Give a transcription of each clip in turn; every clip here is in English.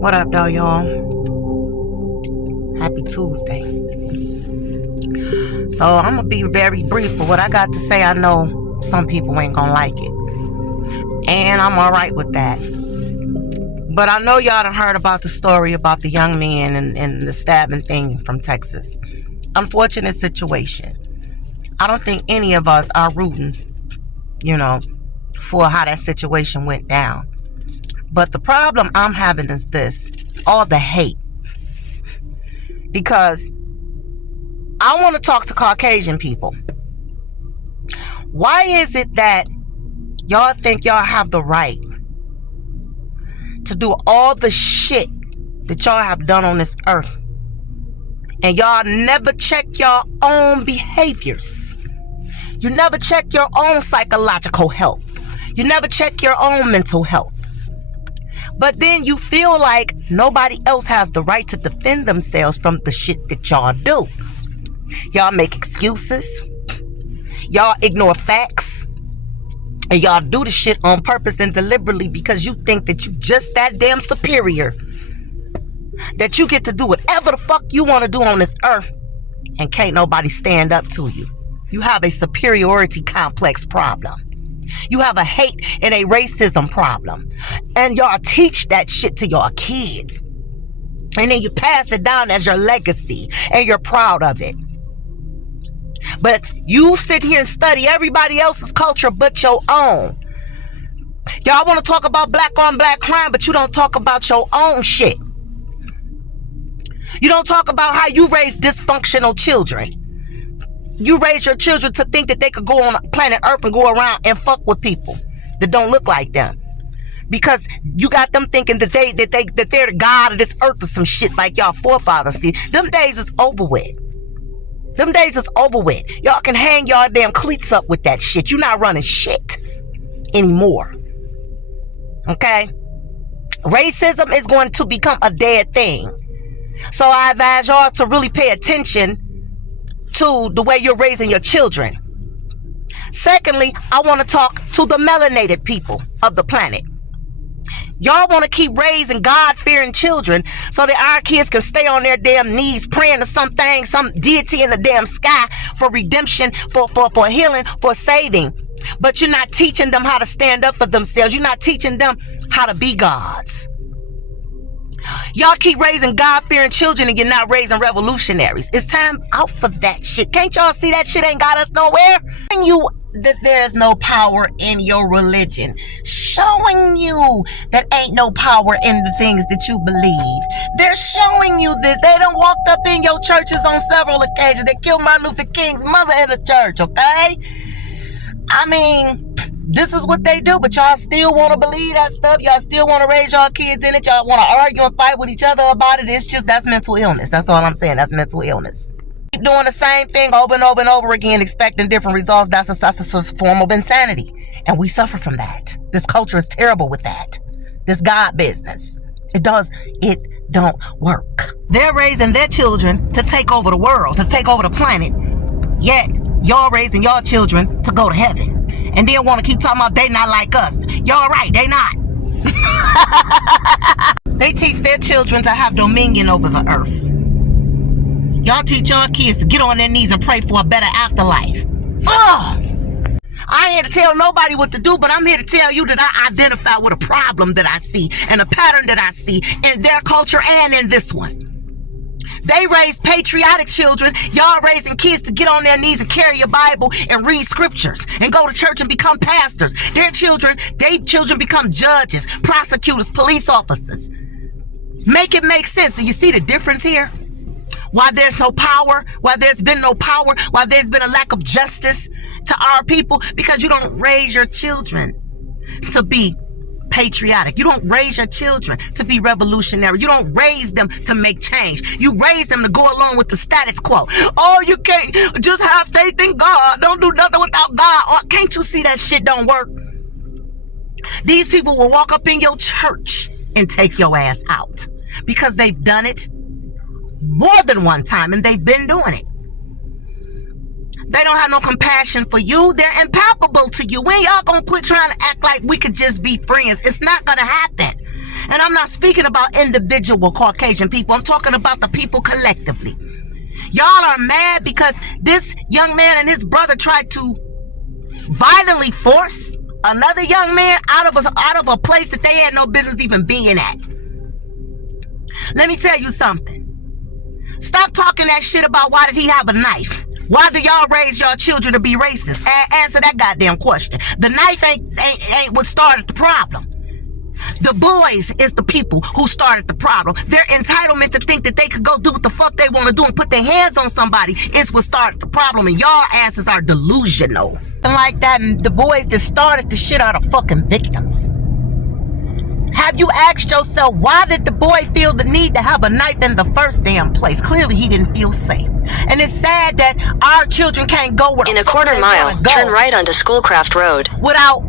What up, though, y'all? Happy Tuesday. So, I'm going to be very brief, but what I got to say, I know some people ain't going to like it. And I'm all right with that. But I know y'all done heard about the story about the young man and the stabbing thing from Texas. Unfortunate situation. I don't think any of us are rooting, for how that situation went down. But the problem I'm having is this, all the hate. Because I want to talk to Caucasian people. Why is it that y'all think y'all have the right to do all the shit that y'all have done on this earth, and y'all never check your own behaviors? You never check your own psychological health. You never check your own mental health. But then you feel like nobody else has the right to defend themselves from the shit that y'all do. Y'all make excuses. Y'all ignore facts. And y'all do the shit on purpose and deliberately because you think that you just that damn superior. That you get to do whatever the fuck you want to do on this earth. And can't nobody stand up to you. You have a superiority complex problem. You have a hate and a racism problem. And y'all teach that shit to your kids. And then you pass it down as your legacy. And you're proud of it. But you sit here and study everybody else's culture but your own. Y'all want to talk about black on black crime, but you don't talk about your own shit. You don't talk about how you raise dysfunctional children. You raise your children to think that they could go on planet Earth and go around and fuck with people that don't look like them. Because you got them thinking that they're the god of this earth or some shit like y'all forefathers. See, them days is over with. Them days is over with. Y'all can hang y'all damn cleats up with that shit. You're not running shit anymore. Okay? Racism is going to become a dead thing. So I advise y'all to really pay attention to the way you're raising your children. Secondly, I want to talk to the melanated people of the planet. Y'all want to keep raising God-fearing children so that our kids can stay on their damn knees praying to something, some deity in the damn sky for redemption, for healing, for saving. But you're not teaching them how to stand up for themselves. You're not teaching them how to be gods. Y'all keep raising God-fearing children and you're not raising revolutionaries. It's time out for that shit. Can't y'all see that shit ain't got us nowhere? Showing you that there's no power in your religion. Showing you that ain't no power in the things that you believe. They're showing you this. They done walked up in your churches on several occasions. They killed Martin Luther King's mother in the church, okay? I mean, this is what they do, but y'all still want to believe that stuff. Y'all still want to raise y'all kids in it. Y'all want to argue and fight with each other about it. It's just, that's mental illness. That's all I'm saying. That's mental illness. Keep doing the same thing over and over and over again, expecting different results. That's a form of insanity. And we suffer from that. This culture is terrible with that. This God business. It don't work. They're raising their children to take over the world, to take over the planet. Yet, y'all raising y'all children to go to heaven. And then want to keep talking about they not like us. Y'all right, they not. They teach their children to have dominion over the earth. Y'all teach your kids to get on their knees and pray for a better afterlife. Ugh! I ain't here to tell nobody what to do, but I'm here to tell you that I identify with a problem that I see and a pattern that I see in their culture and in this one. They raise patriotic children. Y'all raising kids to get on their knees and carry your Bible and read scriptures and go to church and become pastors. Their children become judges, prosecutors, police officers. Make it make sense. Do you see the difference here? Why there's no power, why there's been no power, why there's been a lack of justice to our people? Because you don't raise your children to be patriotic. You don't raise your children to be revolutionary. You don't raise them to make change. You raise them to go along with the status quo. Oh, you can't just have faith in God. Don't do nothing without God. Or can't you see that shit don't work? These people will walk up in your church and take your ass out because they've done it more than one time and they've been doing it. They don't have no compassion for you. They're impalpable to you. When y'all gonna quit trying to act like we could just be friends? It's not gonna happen. And I'm not speaking about individual Caucasian people. I'm talking about the people collectively. Y'all are mad because this young man and his brother tried to violently force another young man out of a place that they had no business even being at. Let me tell you something. Stop talking that shit about why did he have a knife. Why do y'all raise y'all children to be racist? Answer that goddamn question. The knife ain't what started the problem. The boys is the people who started the problem. Their entitlement to think that they could go do what the fuck they want to do and put their hands on somebody is what started the problem. And y'all asses are delusional. And like that, the boys that started the shit are the fucking victims. Have you asked yourself, why did the boy feel the need to have a knife in the first damn place? Clearly he didn't feel safe. And it's sad that our children can't go where in a quarter mile, turn right onto Schoolcraft Road. Without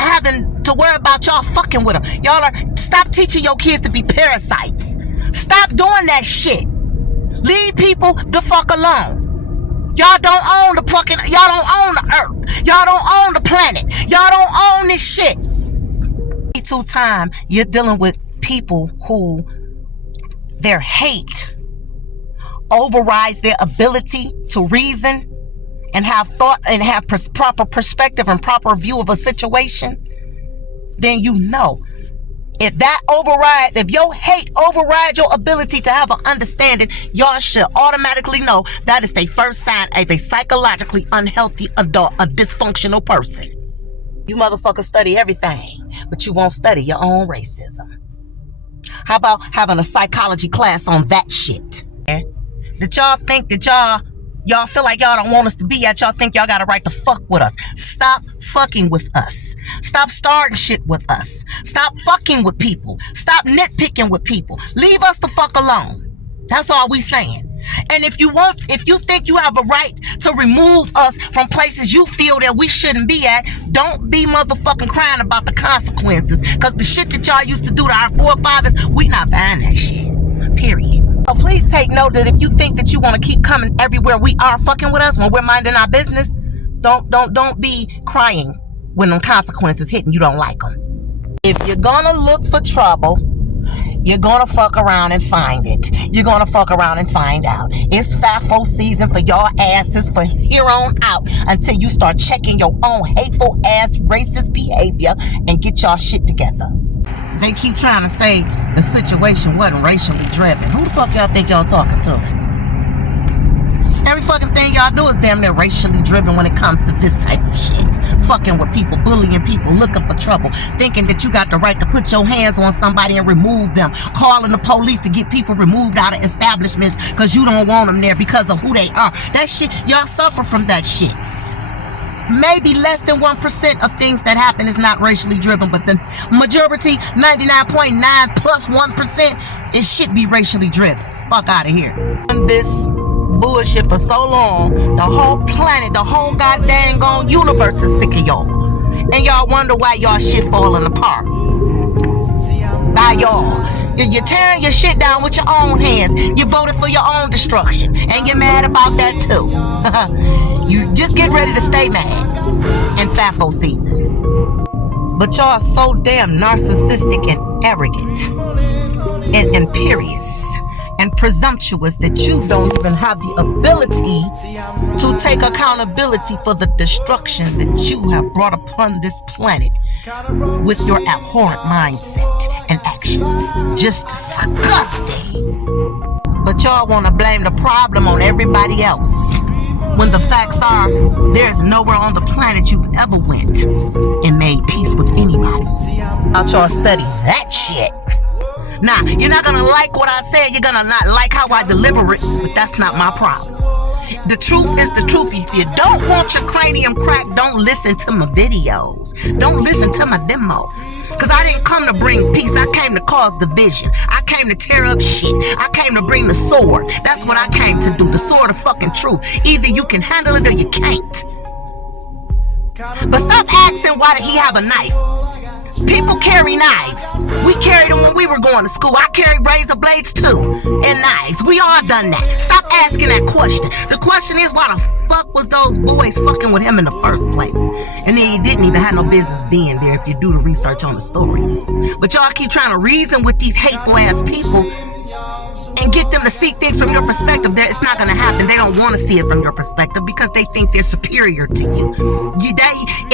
having to worry about y'all fucking with them. Stop teaching your kids to be parasites. Stop doing that shit. Leave people the fuck alone. Y'all don't own y'all don't own the earth. Y'all don't own the planet. Y'all don't own this shit. Time you're dealing with people who their hate overrides their ability to reason and have thought and have proper perspective and proper view of a situation, then you know if your hate overrides your ability to have an understanding, y'all should automatically know that is the first sign of a psychologically unhealthy adult, a dysfunctional person. You motherfuckers study everything, but you won't study your own racism. How about having a psychology class on that shit? That y'all think that y'all feel like y'all don't want us to be at, y'all think y'all got a right to fuck with us. Stop fucking with us. Stop starting shit with us. Stop fucking with people. Stop nitpicking with people. Leave us the fuck alone. That's all we saying. And if you think you have a right to remove us from places you feel that we shouldn't be at, don't be motherfucking crying about the consequences. Because the shit that y'all used to do to our forefathers, we not buying that shit. Period. So please take note that if you think that you want to keep coming everywhere we are fucking with us when we're minding our business, don't be crying when them consequences hit and you don't like them. If you're gonna look for trouble, you're gonna fuck around and find it. You're gonna fuck around and find out. It's FAFO season for y'all asses for here on out until you start checking your own hateful ass racist behavior and get y'all shit together. They keep trying to say the situation wasn't racially driven. Who the fuck y'all think y'all talking to? Every fucking thing y'all do is damn near racially driven when it comes to this type of shit. Fucking with people, bullying people, looking for trouble, thinking that you got the right to put your hands on somebody and remove them, calling the police to get people removed out of establishments because you don't want them there because of who they are. That shit, y'all suffer from that shit. Maybe less than 1% of things that happen is not racially driven, but the majority, 99.9 plus 1%, it should be racially driven. Fuck out of here. And this bullshit for so long, the whole planet, the whole goddamn gone universe is sick of y'all. And y'all wonder why y'all shit falling apart. By y'all. You're tearing your shit down with your own hands. You voted for your own destruction. And you're mad about that too. You just get ready to stay mad in FAFO season. But y'all are so damn narcissistic and arrogant and imperious and presumptuous that you don't even have the ability to take accountability for the destruction that you have brought upon this planet with your abhorrent mindset and actions. Just disgusting. But y'all want to blame the problem on everybody else, when the facts are there's nowhere on the planet you've ever went and made peace with anybody. I'll y'all study that shit. Now, you're not gonna like what I said, you're gonna not like how I deliver it, but that's not my problem. The truth is the truth. If you don't want your cranium cracked, don't listen to my videos. Don't listen to my demo. Because I didn't come to bring peace, I came to cause division. I came to tear up shit. I came to bring the sword. That's what I came to do, the sword of fucking truth. Either you can handle it or you can't. But stop asking why did he have a knife. People carry knives. We carried them when we were going to school. I carried razor blades too, and knives. We all done that. Stop asking that question. The question is, why the fuck was those boys fucking with him in the first place? And then he didn't even have no business being there if you do the research on the story. But y'all keep trying to reason with these hateful ass people and get them to see things from your perspective. It's not going to happen. They don't want to see it from your perspective because they think they're superior to you.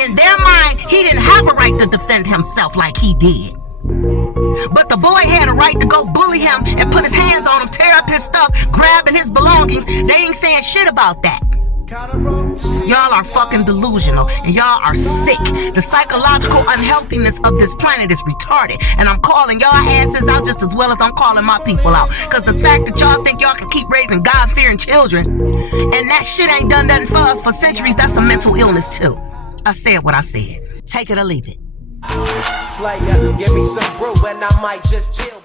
In their mind, he didn't have a right to defend himself like he did. But the boy had a right to go bully him and put his hands on him, tear up his stuff, grabbing his belongings. They ain't saying shit about that. Y'all are fucking delusional and y'all are sick. The psychological unhealthiness of this planet is retarded, and I'm calling y'all asses out just as well as I'm calling my people out. Cause the fact that y'all think y'all can keep raising God-fearing children and that shit ain't done nothing for us for centuries, that's a mental illness too. I said what I said. Take it or leave it. Player, give me some brew and I might just chill.